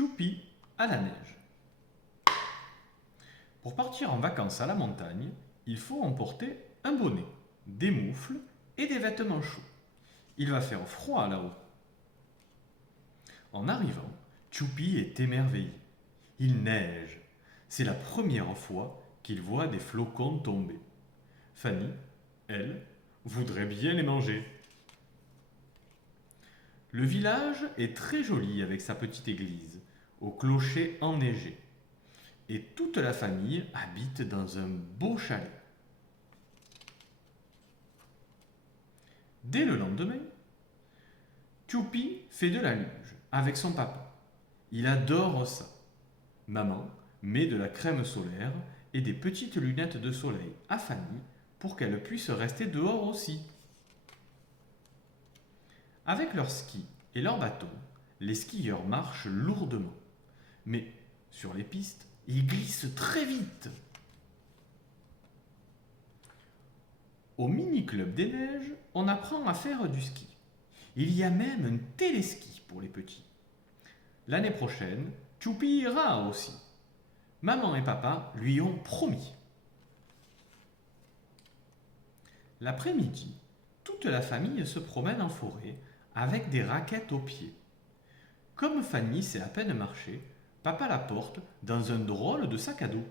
Choupi à la neige. Pour partir en vacances à la montagne, il faut emporter un bonnet, des moufles et des vêtements chauds. Il va faire froid là-haut. En arrivant, Choupi est émerveillé. Il neige. C'est la première fois qu'il voit des flocons tomber. Fanny, elle, voudrait bien les manger. Le village est très joli avec sa petite église, au clocher enneigé. Et toute la famille habite dans un beau chalet. Dès le lendemain, Choupi fait de la luge avec son papa. Il adore ça. Maman met de la crème solaire et des petites lunettes de soleil à Fanny pour qu'elle puisse rester dehors aussi. Avec leurs skis et leurs bâtons, les skieurs marchent lourdement. Mais sur les pistes, ils glissent très vite. Au mini-club des neiges, on apprend à faire du ski. Il y a même un téléski pour les petits. L'année prochaine, Choupi ira aussi. Maman et papa lui ont promis. L'après-midi, toute la famille se promène en forêt avec des raquettes aux pieds. Comme Fanny sait à peine marcher, papa la porte dans un drôle de sac à dos.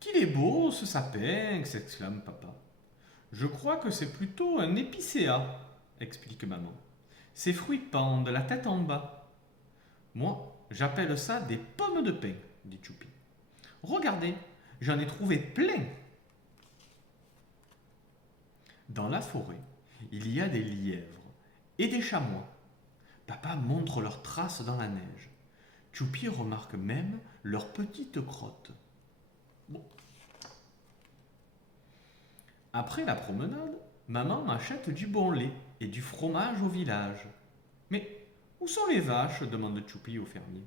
Qu'il est beau ce sapin, s'exclame papa. Je crois que c'est plutôt un épicéa, explique maman. Ses fruits pendent la tête en bas. Moi, j'appelle ça des pommes de pin, dit Choupi. Regardez, j'en ai trouvé plein. Dans la forêt, il y a des lièvres et des chamois. Papa montre leurs traces dans la neige. Choupi remarque même leurs petites crottes. Bon. Après la promenade, maman achète du bon lait et du fromage au village. Mais où sont les vaches demande Choupi au fermier.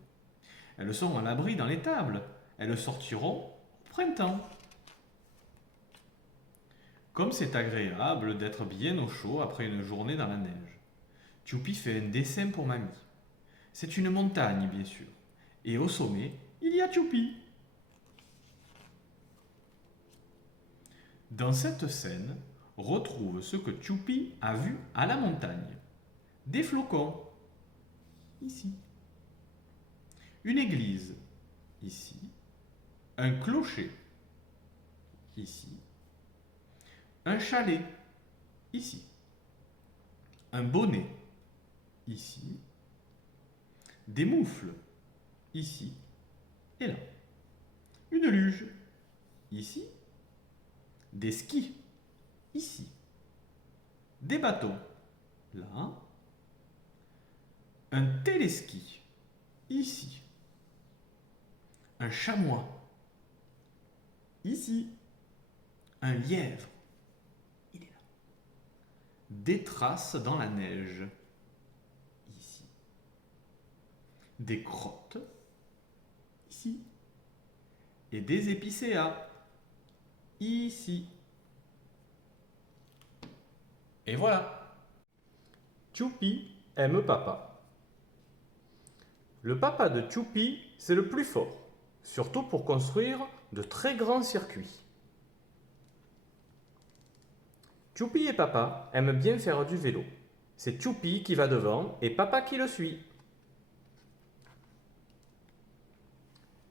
Elles sont à l'abri dans l'étable. Elles sortiront au printemps. Comme c'est agréable d'être bien au chaud après une journée dans la neige. Choupi fait un dessin pour mamie. C'est une montagne, bien sûr. Et au sommet, il y a Choupi. Dans cette scène, retrouve ce que Choupi a vu à la montagne. Des flocons. Ici. Une église. Ici. Un clocher. Ici. Un chalet. Ici. Un bonnet. Ici. Des moufles. Ici. Et là. Une luge. Ici. Des skis. Ici. Des bateaux. Là. Un téléski. Ici. Un chamois. Ici. Un lièvre. Il est là. Des traces dans la neige. Ici. Des crottes. Ici. Et des épicéas. Ici. Et voilà. Choupi aime papa. Le papa de Choupi, c'est le plus fort, surtout pour construire de très grands circuits. Choupi et papa aiment bien faire du vélo. C'est Choupi qui va devant et papa qui le suit.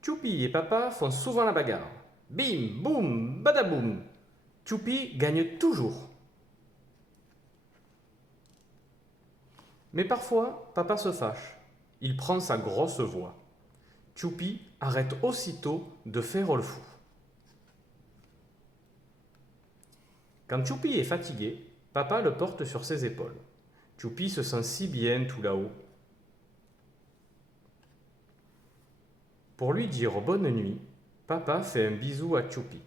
Choupi et papa font souvent la bagarre. Bim, boum, badaboum. Choupi gagne toujours. Mais parfois, papa se fâche. Il prend sa grosse voix. Choupi arrête aussitôt de faire le fou. Quand Choupi est fatigué, papa le porte sur ses épaules. Choupi se sent si bien tout là-haut. Pour lui dire bonne nuit, papa fait un bisou à Choupi.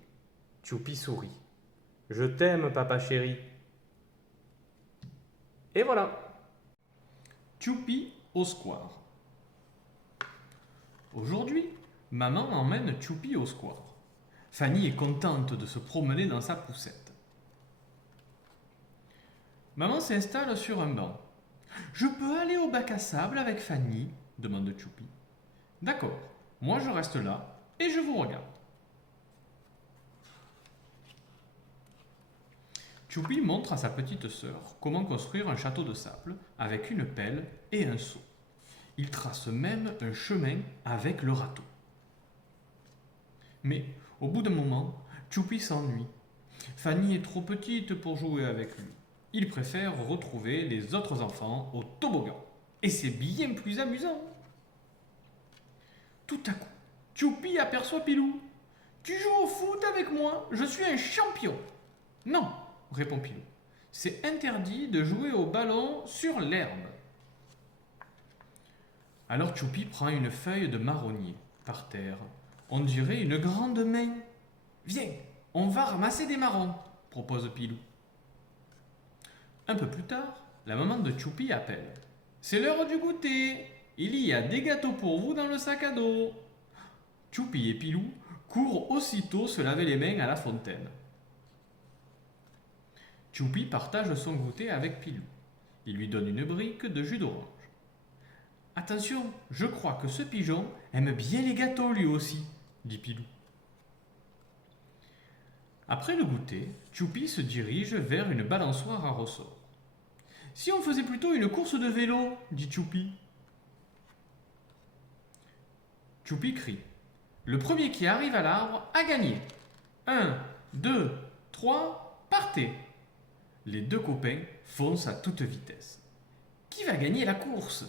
Choupi sourit. Je t'aime, papa chéri. Et voilà. Choupi au square. Aujourd'hui, maman emmène Choupi au square. Fanny est contente de se promener dans sa poussette. Maman s'installe sur un banc. Je peux aller au bac à sable avec Fanny demande Choupi. D'accord, moi je reste là et je vous regarde. Choupi montre à sa petite sœur comment construire un château de sable avec une pelle et un seau. Il trace même un chemin avec le râteau. Mais au bout d'un moment, Choupi s'ennuie. Fanny est trop petite pour jouer avec lui. Il préfère retrouver les autres enfants au toboggan. Et c'est bien plus amusant. Tout à coup, Choupi aperçoit Pilou. Tu joues au foot avec moi, je suis un champion. Non, répond Pilou. C'est interdit de jouer au ballon sur l'herbe. Alors Choupi prend une feuille de marronnier par terre. On dirait une grande main. Viens, on va ramasser des marrons, propose Pilou. Un peu plus tard, la maman de Choupi appelle. C'est l'heure du goûter. Il y a des gâteaux pour vous dans le sac à dos. Choupi et Pilou courent aussitôt se laver les mains à la fontaine. Choupi partage son goûter avec Pilou. Il lui donne une brique de jus d'orange. Attention, je crois que ce pigeon aime bien les gâteaux lui aussi, dit Pilou. Après le goûter, Choupi se dirige vers une balançoire à ressort. Si on faisait plutôt une course de vélo, dit Choupi. Choupi crie. Le premier qui arrive à l'arbre a gagné. 1, 2, 3, partez. Les deux copains foncent à toute vitesse. Qui va gagner la course?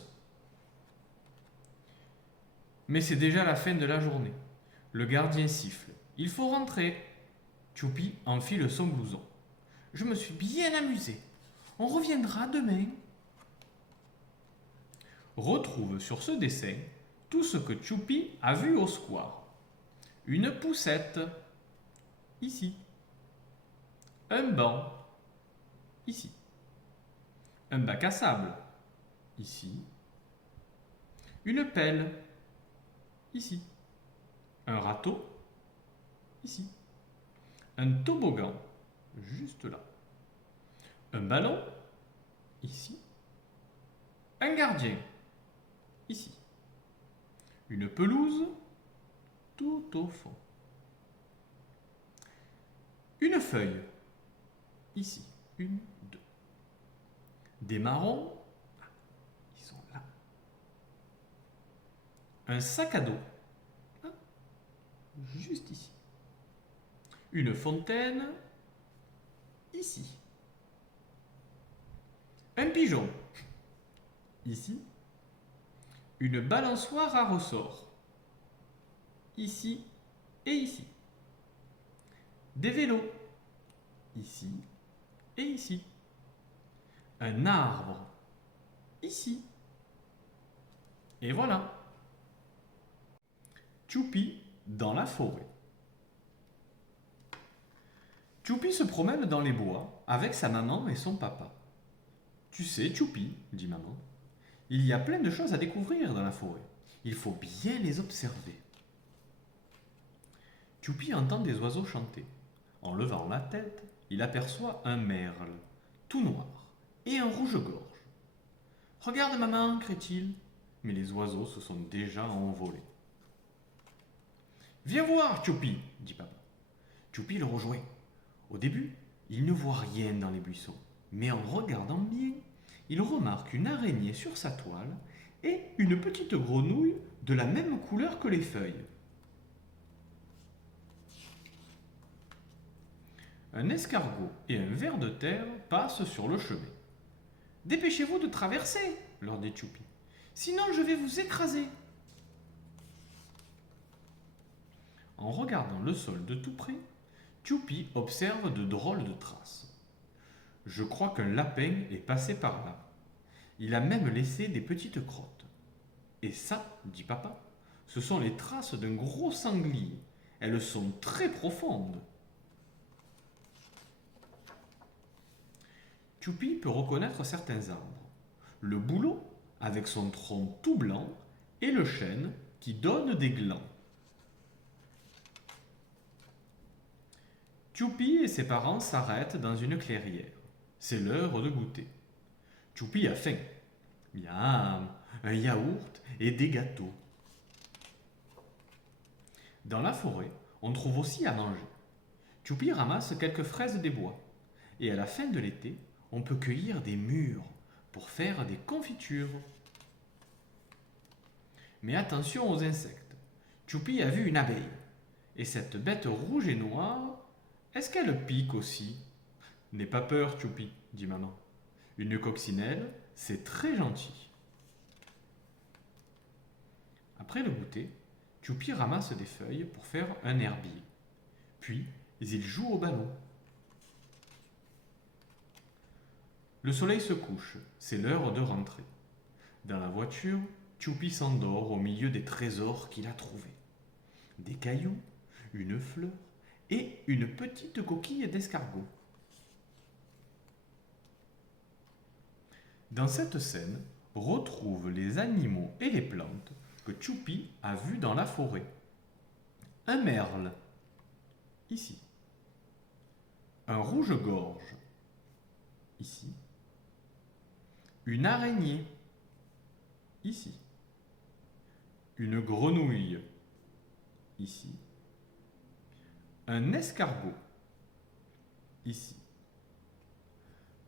Mais c'est déjà la fin de la journée. Le gardien siffle. Il faut rentrer. Choupi enfile son blouson. Je me suis bien amusé. On reviendra demain. Retrouve sur ce dessin tout ce que Choupi a vu au square. Une poussette, ici. Un banc, ici. Un bac à sable, ici. Une pelle, ici. Un râteau, ici. Un toboggan, juste là. Un ballon, ici. Un gardien, ici. Une pelouse, tout au fond. Une feuille, ici. Une, deux. Des marrons, ils sont là. Un sac à dos, juste ici. Une fontaine, ici. Un pigeon, ici. Une balançoire à ressort, ici et ici. Des vélos, ici et ici. Un arbre, ici. Et voilà. Choupi dans la forêt. Choupi se promène dans les bois avec sa maman et son papa. Tu sais, Choupi, dit maman, il y a plein de choses à découvrir dans la forêt. Il faut bien les observer. Choupi entend des oiseaux chanter. En levant la tête, il aperçoit un merle, tout noir, et un rouge-gorge. Regarde maman, crie-t-il, mais les oiseaux se sont déjà envolés. Viens voir, Choupi, dit papa. Choupi le rejoint. Au début, il ne voit rien dans les buissons, mais en regardant bien, il remarque une araignée sur sa toile et une petite grenouille de la même couleur que les feuilles. Un escargot et un ver de terre passent sur le chemin. Dépêchez-vous de traverser, leur dit Choupi. Sinon je vais vous écraser. En regardant le sol de tout près, Choupi observe de drôles de traces. Je crois qu'un lapin est passé par là. Il a même laissé des petites crottes. Et ça, dit papa, ce sont les traces d'un gros sanglier. Elles sont très profondes. Choupi peut reconnaître certains arbres. Le bouleau, avec son tronc tout blanc, et le chêne, qui donne des glands. Choupi et ses parents s'arrêtent dans une clairière. C'est l'heure de goûter. Choupi a faim. Miam, un yaourt et des gâteaux. Dans la forêt, on trouve aussi à manger. Choupi ramasse quelques fraises des bois. Et à la fin de l'été, on peut cueillir des mûres pour faire des confitures. Mais attention aux insectes. Choupi a vu une abeille. Et cette bête rouge et noire, est-ce qu'elle pique aussi? N'aie pas peur, Choupi, dit maman. Une coccinelle, c'est très gentil. Après le goûter, Choupi ramasse des feuilles pour faire un herbier. Puis, il joue au ballon. Le soleil se couche, c'est l'heure de rentrer. Dans la voiture, Choupi s'endort au milieu des trésors qu'il a trouvés. Des cailloux, une fleur et une petite coquille d'escargot. Dans cette scène, retrouve les animaux et les plantes que Choupi a vus dans la forêt. Un merle, ici. Un rouge-gorge, ici. Une araignée, ici. Une grenouille, ici. Un escargot, ici.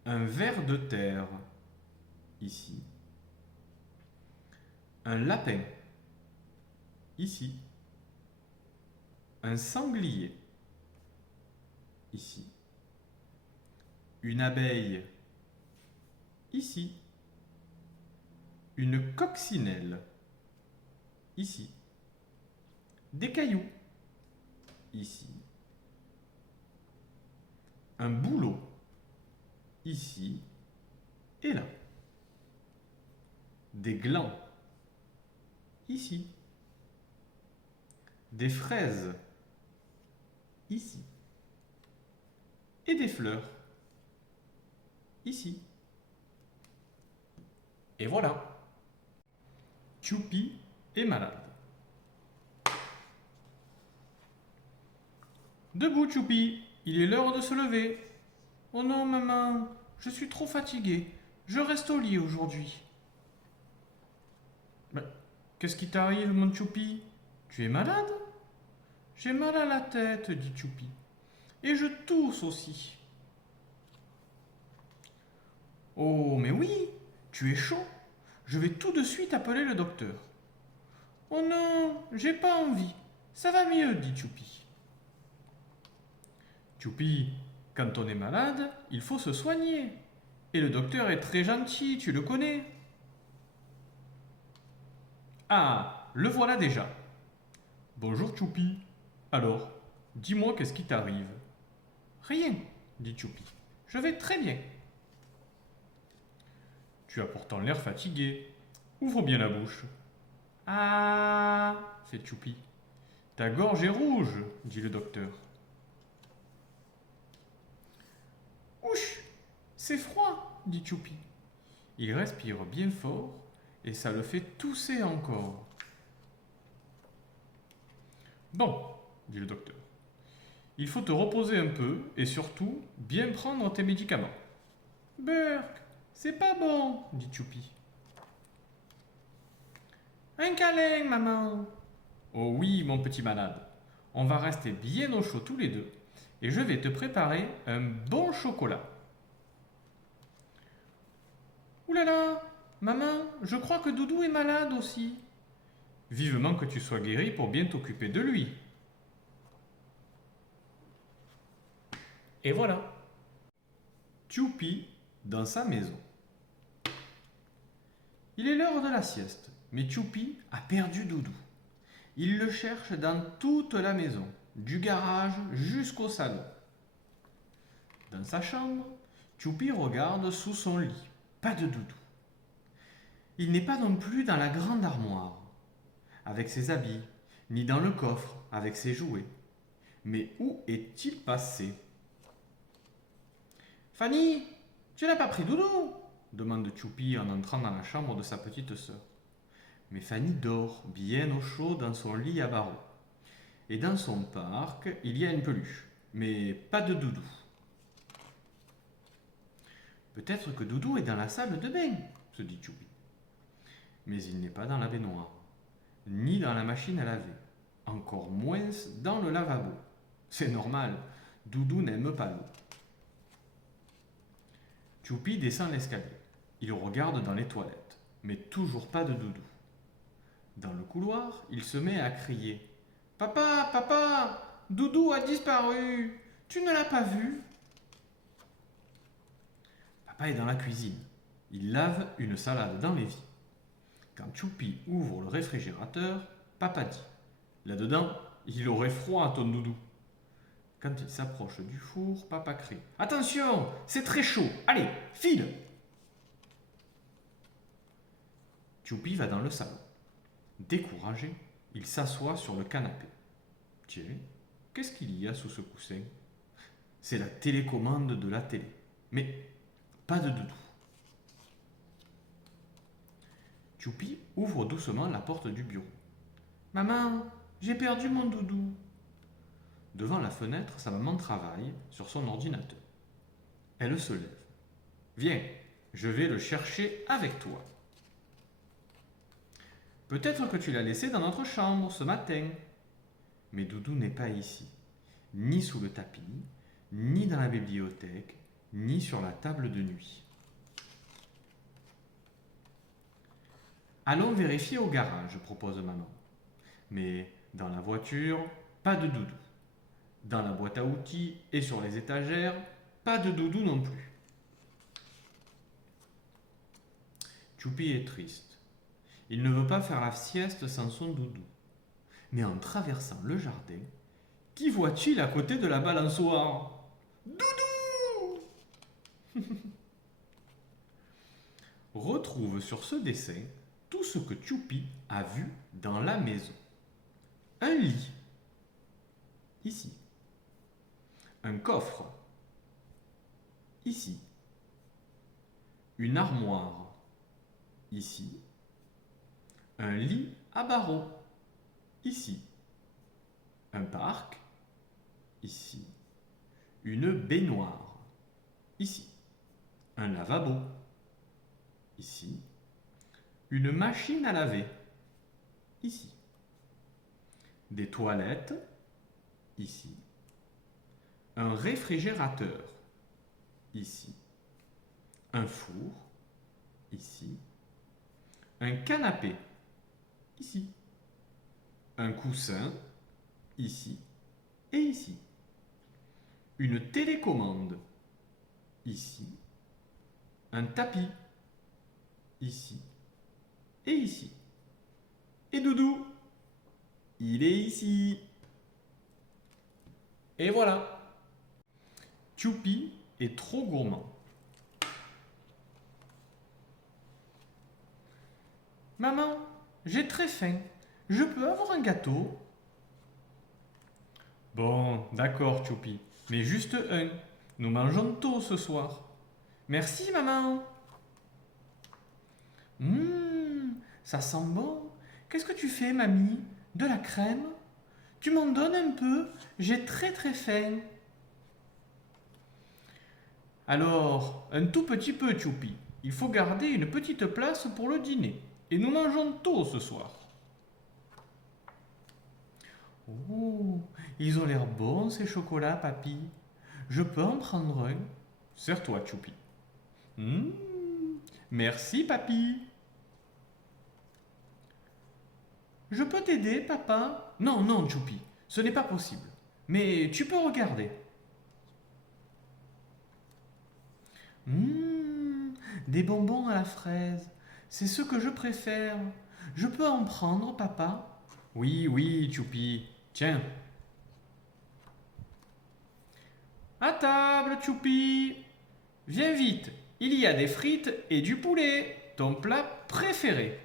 Un ver de terre, ici. Un lapin, ici. Un sanglier, ici. Une abeille, ici. Une coccinelle, ici. Des cailloux, ici. Un bouleau, ici et là. Des glands, ici. Des fraises, ici. Et des fleurs, ici. Et voilà. Choupi est malade. Debout, Choupi, il est l'heure de se lever. Oh non, maman, je suis trop fatigué. Je reste au lit aujourd'hui. Mais qu'est-ce qui t'arrive, mon Choupi? Tu es malade? J'ai mal à la tête, dit Choupi. Et je tousse aussi. Oh, mais oui, tu es chaud. Je vais tout de suite appeler le docteur. Oh non, j'ai pas envie. Ça va mieux, dit Choupi. Choupi, quand on est malade, il faut se soigner. Et le docteur est très gentil, tu le connais. Ah, le voilà déjà. Bonjour Choupi. Alors, dis-moi qu'est-ce qui t'arrive? Rien, dit Choupi. Je vais très bien. Tu as pourtant l'air fatigué. Ouvre bien la bouche. Ah, fait Choupi. Ta gorge est rouge, dit le docteur. Ouch, c'est froid, dit Choupi. Il respire bien fort et ça le fait tousser encore. Bon, dit le docteur. Il faut te reposer un peu et surtout bien prendre tes médicaments. Burk, c'est pas bon, dit Choupi. Un câlin, maman. Oh oui, mon petit malade. On va rester bien au chaud tous les deux et je vais te préparer un bon chocolat. Ouh là là, maman, je crois que Doudou est malade aussi. Vivement que tu sois guéri pour bien t'occuper de lui. Et voilà. Choupi dans sa maison. Il est l'heure de la sieste, mais Choupi a perdu Doudou. Il le cherche dans toute la maison, du garage jusqu'au salon. Dans sa chambre, Choupi regarde sous son lit. Pas de Doudou. Il n'est pas non plus dans la grande armoire, avec ses habits, ni dans le coffre, avec ses jouets. Mais où est-il passé? Fanny, tu n'as pas pris Doudou? Demande Choupi en entrant dans la chambre de sa petite sœur. Mais Fanny dort bien au chaud dans son lit à barreaux. Et dans son parc, il y a une peluche, mais pas de Doudou. Peut-être que Doudou est dans la salle de bain, se dit Choupi. Mais il n'est pas dans la baignoire, ni dans la machine à laver, encore moins dans le lavabo. C'est normal, Doudou n'aime pas l'eau. Choupi descend l'escalier. Il regarde dans les toilettes, mais toujours pas de Doudou. Dans le couloir, il se met à crier. Papa, papa, Doudou a disparu. Tu ne l'as pas vu? Papa est dans la cuisine. Il lave une salade dans l'évier. Quand Choupi ouvre le réfrigérateur, papa dit. Là-dedans, il aurait froid, ton Doudou. Quand il s'approche du four, papa crie. Attention, c'est très chaud. Allez, file! Choupi va dans le salon. Découragé, il s'assoit sur le canapé. Tiens, qu'est-ce qu'il y a sous ce coussin? C'est la télécommande de la télé. Mais pas de Doudou. Choupi ouvre doucement la porte du bureau. Maman, j'ai perdu mon Doudou. Devant la fenêtre, sa maman travaille sur son ordinateur. Elle se lève. Viens, je vais le chercher avec toi. Peut-être que tu l'as laissé dans notre chambre ce matin. Mais Doudou n'est pas ici, ni sous le tapis, ni dans la bibliothèque, ni sur la table de nuit. Allons vérifier au garage, propose maman. Mais dans la voiture, pas de Doudou. Dans la boîte à outils et sur les étagères, pas de Doudou non plus. Choupi est triste. Il ne veut pas faire la sieste sans son Doudou. Mais en traversant le jardin, qui voit-il à côté de la balançoire? Doudou! Retrouve sur ce dessin tout ce que Choupi a vu dans la maison. Un lit, ici. Un coffre, ici. Une armoire, ici. Un lit à barreaux, ici. Un parc, ici. Une baignoire, ici. Un lavabo, ici. Une machine à laver, ici. Des toilettes, ici. Un réfrigérateur, ici. Un four, ici. Un canapé, ici. Un coussin, ici et ici. Une télécommande, ici. Un tapis, ici et ici. Et Doudou, il est ici. Et voilà. Choupi est trop gourmand. Maman, j'ai très faim. Je peux avoir un gâteau? Bon, d'accord, Choupi, mais juste un. Nous mangeons tôt ce soir. Merci, maman. Ça sent bon. Qu'est-ce que tu fais, mamie? De la crème? Tu m'en donnes un peu? J'ai très très faim. Alors, un tout petit peu, Choupi. Il faut garder une petite place pour le dîner. Et nous mangeons tôt ce soir. Oh, ils ont l'air bons ces chocolats, papy. Je peux en prendre un? Sers-toi, Choupi. Merci, papy. Je peux t'aider, papa? Non, non, Choupi, ce n'est pas possible. Mais tu peux regarder. Des bonbons à la fraise. C'est ce que je préfère. Je peux en prendre, papa? Oui, oui, Choupi. Tiens. À table, Choupi. Viens vite. Il y a des frites et du poulet. Ton plat préféré.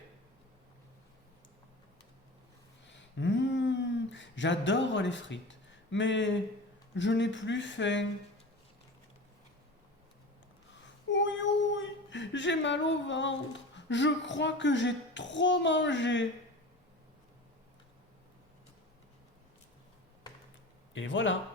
J'adore les frites. Mais je n'ai plus faim. Oui, oui, j'ai mal au ventre. Je crois que j'ai trop mangé. Et voilà.